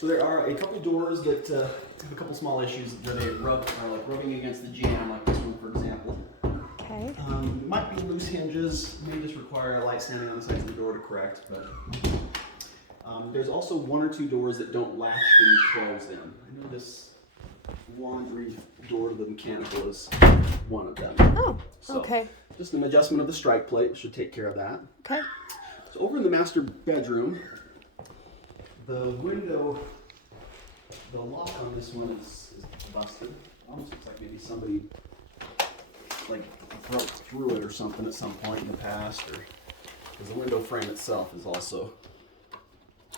So there are a couple doors that have a couple small issues where they are like rubbing against the jamb, like this one, for example. Okay. Might be loose hinges, may just require a light standing on the sides of the door to correct, but there's also one or two doors that don't latch when you close them. I know this laundry door to the mechanical is one of them. Oh, so okay. Just an adjustment of the strike plate should take care of that. Okay. So over in the master bedroom, the window, the lock on this one is busted. Almost looks like maybe somebody like broke through it or something at some point in the past, or because the window frame itself is also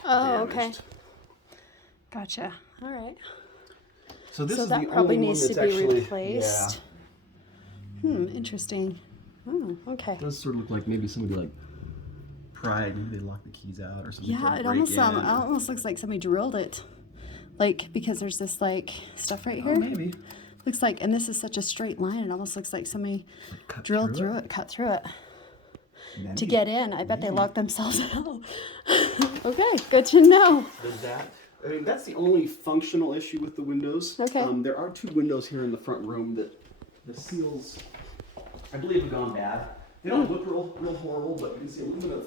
damaged. Okay. Gotcha. All right. So this is that the probably only needs one to that's be actually, replaced. Interesting. Oh, okay. It does sort of look like maybe somebody like pried, maybe they locked the keys out or something. Yeah, it almost looks like somebody drilled it. Like, because there's this like stuff right here. Oh, maybe. Looks like, and this is such a straight line, it almost looks like somebody drilled through it, cut through it. Maybe. To get in. I bet they locked themselves out. Okay, good to know. There's that. I mean, that's the only functional issue with the windows. Okay. There are two windows here in the front room that the seals, I believe, have gone bad. They don't look real horrible, but you can see a little bit of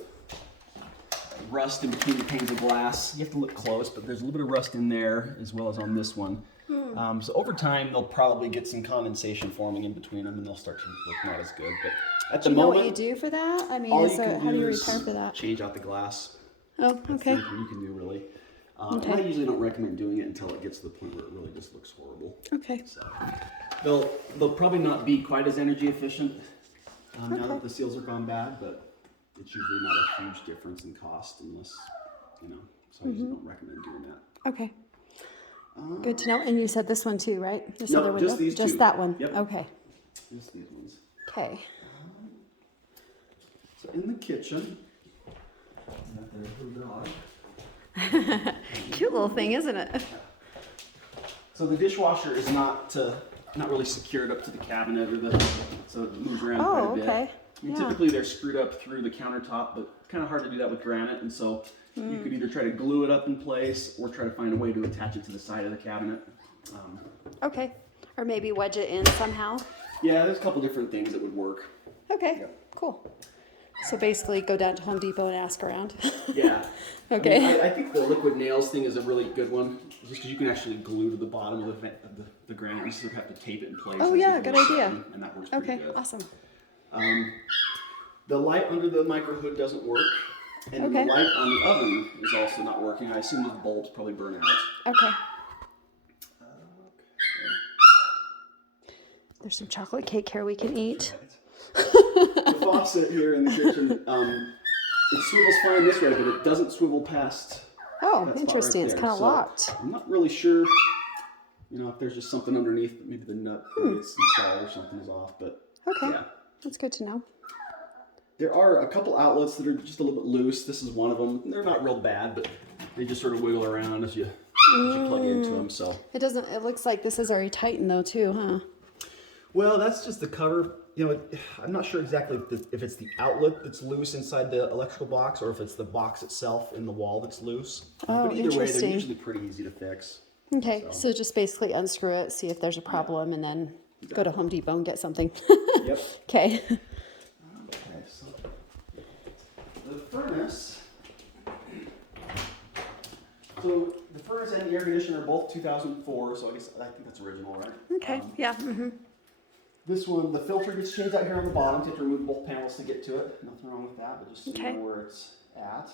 rust in between the panes of glass. You have to look close, but there's a little bit of rust in there as well as on this one. So over time, they'll probably get some condensation forming in between them, and they'll start to look not as good. But at the Do you know moment, what you do for that? I mean, all how do you repair for that? change out the glass. Oh, That's okay. the only thing you can do, really. Okay. And I usually don't recommend doing it until it gets to the point where it really just looks horrible. Okay. So they'll probably not be quite as energy efficient now that the seals are gone bad, but it's usually not a huge difference in cost unless, so I usually don't recommend doing that. Okay. Good to know. And you said this one too, right? This No, other window? just these Just two. that one? Yep. Okay. Just these ones. Okay. So in the kitchen, there's the dog. Cute little thing, isn't it? So the dishwasher is not really secured up to the cabinet so it moves around quite a bit. Okay. I mean, typically they're screwed up through the countertop, but it's kind of hard to do that with granite, and so you could either try to glue it up in place or try to find a way to attach it to the side of the cabinet. Okay. Or maybe wedge it in somehow. Yeah, there's a couple different things that would work. Okay. Yep. Cool. So basically go down to Home Depot and ask around. Yeah. Okay. I mean, I think the liquid nails thing is a really good one, just because you can actually glue to the bottom of the granite. You just have to tape it in place. Oh, yeah, good idea. And that works pretty Okay, good. awesome. The light under the micro hood doesn't work, and Okay. the light on the oven is also not working. I assume the bulbs probably burn out. Okay. There's some chocolate cake here we can eat. The faucet here in the kitchen, it swivels fine this way, but it doesn't swivel past. Oh, that spot interesting. right It's there. kind of So, locked. I'm not really sure, if there's just something underneath, maybe the nut that gets installed or something is off, but Okay. yeah. That's good to know. There are a couple outlets that are just a little bit loose. This is one of them. They're not real bad, but they just sort of wiggle around as you plug into them. So. It looks like this is already tightened though too, huh? Well, that's just the cover. I'm not sure exactly if it's the outlet that's loose inside the electrical box or if it's the box itself in the wall that's loose. Oh, but either way, they're interesting. usually pretty easy to fix. Okay, so just basically unscrew it, see if there's a problem, and then go to Home Depot and get something. Yep. Okay. Okay, so the furnace. So the furnace and the air conditioner are both 2004, so I think that's original, right? Okay, yeah. Mm-hmm. This one, the filter gets changed out here on the bottom. You have to remove both panels to get to it. Nothing wrong with that, but just so you know where it's at.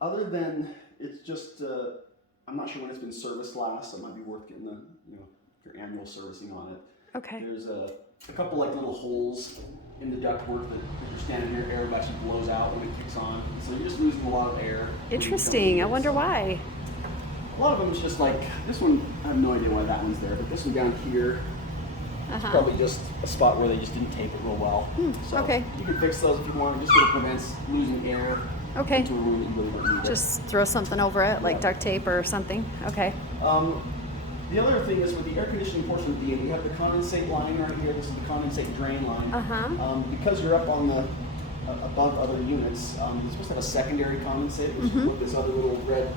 Other than it's just, I'm not sure when it's been serviced last, so it might be worth getting your annual servicing on it. Okay. There's a couple like little holes in the ductwork that if you're standing here, air actually blows out when it kicks on. So you're just losing a lot of air. Interesting. I wonder why. A lot of them is just like, this one, I have no idea why that one's there, but this one down here, it's probably just a spot where they just didn't tape it real well. So okay. you can fix those if you want. It just sort of prevents losing air into a room that you really don't need. Just throw something over it, like duct tape or something. Okay. The other thing is with the air conditioning portion of the unit, you have the condensate line right here. This is the condensate drain line. Because you're up on the above other units, you're supposed to have a secondary condensate, which is what this other little red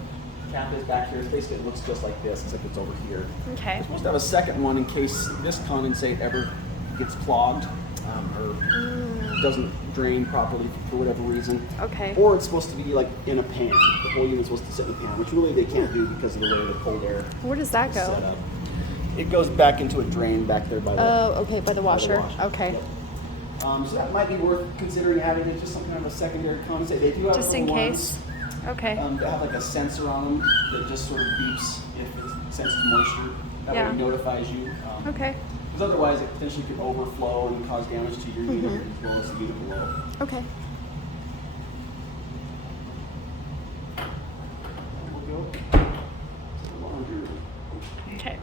cap is back here. Basically, it looks just like this, except it's over here. Okay. You're supposed to have a second one in case this condensate ever gets clogged or doesn't drain properly for whatever reason. Okay. Or it's supposed to be like in a pan. The whole unit's supposed to sit in a pan, which really they can't do because of the way the cold air Where does that is go? set up. It goes back into a drain back there by the Oh, okay, by the washer. washer. Okay. Yep. So that might be worth considering adding it, just some kind of a secondary condensate. They do have Just in little case. ones, Okay. that have like a sensor on them that just sort of beeps if it senses moisture. That Yeah. way it notifies you. Okay. Because otherwise it potentially could overflow and cause damage to your unit Mm-hmm. as well as the unit below. Okay. We'll go to the laundry room. Okay.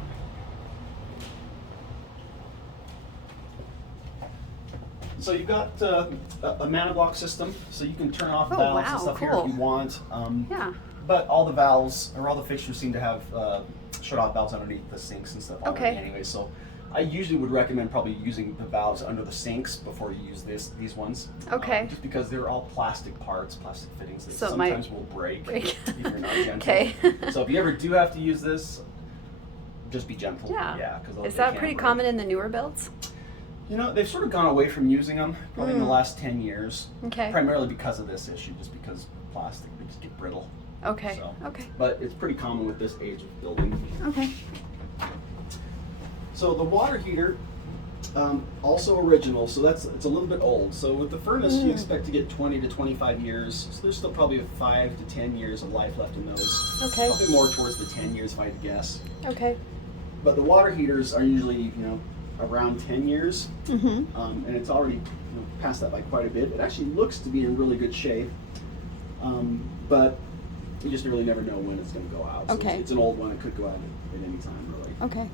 So you've got a mana block system, so you can turn off Oh, valves wow, and stuff here cool. if you want. Yeah. But all the valves, or all the fixtures seem to have shut-off valves underneath the sinks and stuff already Okay. anyway. So I usually would recommend probably using the valves under the sinks before you use these ones. Okay. Just because they're all plastic parts, plastic fittings that So it might sometimes will break break. if you're not gentle. Okay. So if you ever do have to use this, just be gentle. Yeah. Yeah. 'Cause Is they that can pretty break. common in the newer builds? You know, they've sort of gone away from using them probably in the last 10 years. Okay. Primarily because of this issue, just because plastic, they just get brittle. Okay. So, Okay. But it's pretty common with this age of building. Okay. So the water heater, also original, so it's a little bit old. So with the furnace, you expect to get 20 to 25 years. So there's still probably 5 to 10 years of life left in those. Okay. Probably more towards the 10 years if I had to guess. Okay. But the water heaters are usually, around 10 years. Mm-hmm. And it's already past that by quite a bit. It actually looks to be in really good shape, but you just really never know when it's going to go out. So Okay. it's an old one; it could go out at any time, really. Okay.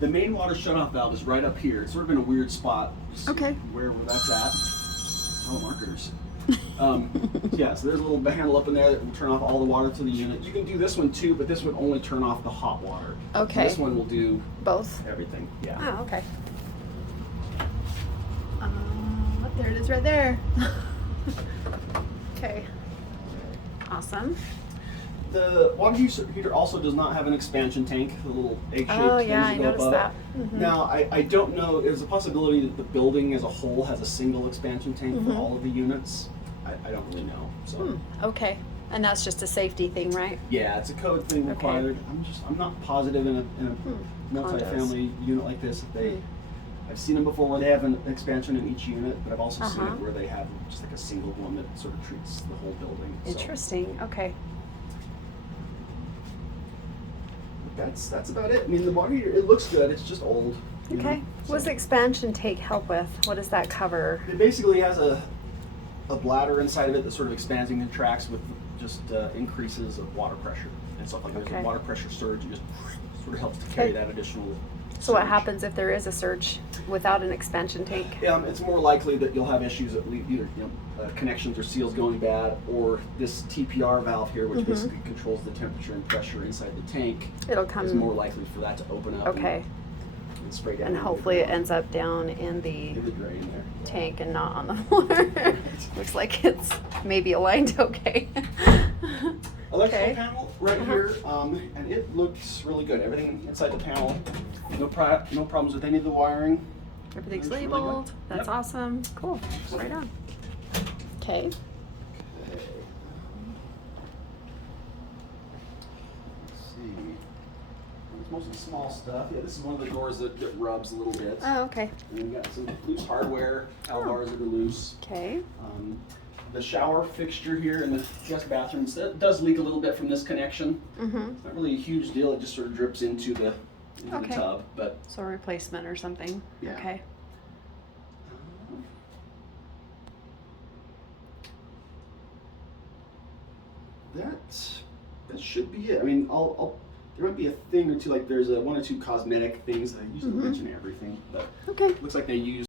The main water shutoff valve is right up here. It's sort of in a weird spot. Just Okay. Where that's at. Oh, markers. Yeah, so there's a little handle up in there that will turn off all the water to the unit. You can do this one too, but this would only turn off the hot water. Okay. This one will do Both. everything. Yeah. Oh, okay. There it is right there. Okay. Awesome. The water heater also does not have an expansion tank, the little egg-shaped Oh, yeah, I things that go noticed above that. it. Mhm. Now, I don't know, there's a possibility that the building as a whole has a single expansion tank for Mhm. all of the units. I don't really know. So Okay. And that's just a safety thing, right? yeah, it's a code thing Okay. required. I'm not positive in a multi-family unit like this if they. I've seen them before where they have an expansion in each unit, but I've also seen it where they have just like a single one that sort of treats the whole building. So Interesting. Okay. that's about it. I mean, the water heater, it looks good. It's just old. you Okay. know, What does so. expansion tank help with? What does that cover? It basically has a bladder inside of it that sort of expands and contracts with just increases of water pressure and stuff like that. There's Okay. a water pressure surge. It just sort of helps to carry Okay. that additional. So what surge. happens if there is a surge without an expansion tank? It's more likely that you'll have issues at least either connections or seals going bad, or this TPR valve here, which basically controls the temperature and pressure inside the tank, It'll is come. more likely for that to open up. Okay. And spray down. And into the hopefully it ground. ends up down in the in the drain there. tank and not on the floor. Looks like it's maybe aligned okay. Electrical Okay. panel right here, and it looks really good. Everything inside the panel, no problems with any of the wiring. Everything's Looks really good. labeled. That's Yep. awesome. Cool. Right on. Okay. Let's see. It's mostly small stuff. Yeah, this is one of the doors that rubs a little bit. Oh, okay. And we've got some loose hardware, bars that are loose. Okay. The shower fixture here in the guest bathrooms, that does leak a little bit from this connection. Mm-hmm. It's not really a huge deal. It just sort of drips into the Okay. tub, but So a replacement or something. Yeah. Okay. that should be it. I mean, there might be a thing or two, like there's one or two cosmetic things that I usually mention everything, but Okay. looks like they use